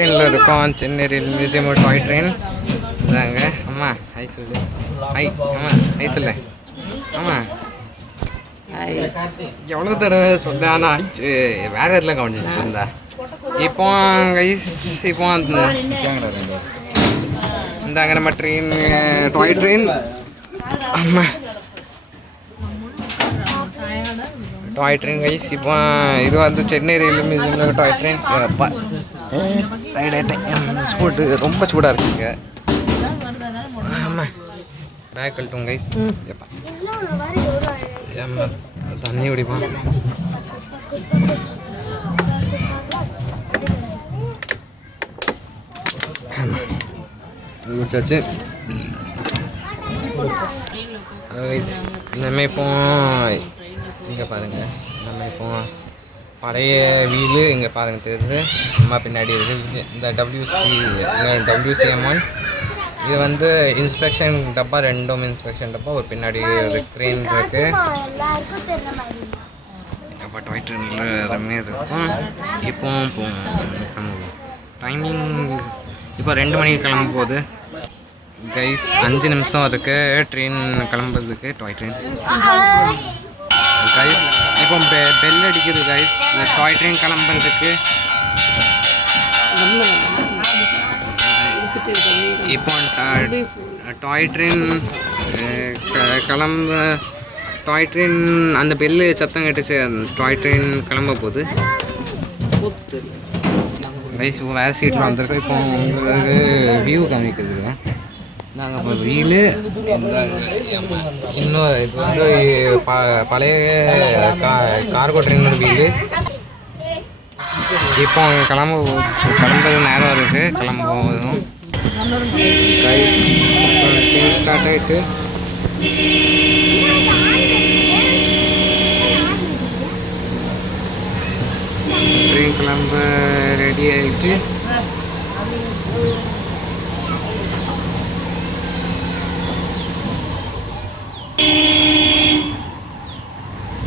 ட்ரெயினில் இருக்கோம். சென்னை ரயில் மியூசியம் டாய் ட்ரெயின் இதாங்க. அம்மா ஹை சொல்லு. ஹை அம்மா ஹை சொல்லு. ஆமாம் எவ்வளோ தடவை சொன்னேன், ஆனால் வேறு இடத்துல கவனிச்சிட்டு இருந்தா. இப்போ கைஸ் இப்போ இந்தாங்க நம்ம ட்ரெயின், டாய் ட்ரெயின். ஆமாம் டாய் ட்ரெயின் கைஸ். இப்போ இது வந்து சென்னை ரயில் மியூசியமில் டாய் ட்ரெயின். ஸ்போர்ட்டு ரொம்ப சூடாக இருக்குங்க. ஆமாம் பேக் கழட்டும் கைஸ். எப்பா தண்ணி குடிப்பான். குடிச்சாச்சு. கைஸ் நம்ம இப்போ இங்கே பாருங்கள், நம்ம இப்போ பழைய வீலு இங்கே பாருங்கள் தெரியுது. அம்மா பின்னாடி இருக்குது இந்த WCM1. இது வந்து இன்ஸ்பெக்ஷன் டப்பா, ரெண்டும் இன்ஸ்பெக்ஷன் டப்பா. ஒரு பின்னாடி ஒரு க்ரேன் இருக்குது. அப்போ டாய் ட்ரெயினில் ரம்மியாக இருக்கும். இப்போ டைமிங் இப்போ 2 மணிக்கு கிளம்ப போகுது கைஸ். 5 நிமிஷம் இருக்குது ட்ரெயின் கிளம்புறதுக்கு, டாய் ட்ரெயின் கைஸ். இப்போ பெல் அடிக்குது கைஸ் டாய் ட்ரெயின் கிளம்புறதுக்கு. இப்போ டாய் ட்ரெயின் டாய் ட்ரெயின் அந்த பெல்லு சத்தம் கேட்டுச்சு. டாய் ட்ரெயின் கிளம்ப போகுது கைஸ். இப்போ வேறு சீட்டில் வந்திருக்கோம். இப்போ உங்களுக்கு வியூ காமிக்கிறதுக்கு நாங்கள் இப்போ வீலு இன்னொரு இது வந்து பழைய கார்கோ ட்ரெயினோட வீலு. இப்போ கிளம்புறது நேரம் இருக்குது, கிளம்ப போதும் கைஸ். ட்ரெயின் ஸ்டார்ட் ஆகிட்டு ட்ரெயின் கிளம்ப ரெடி ஆகிட்டு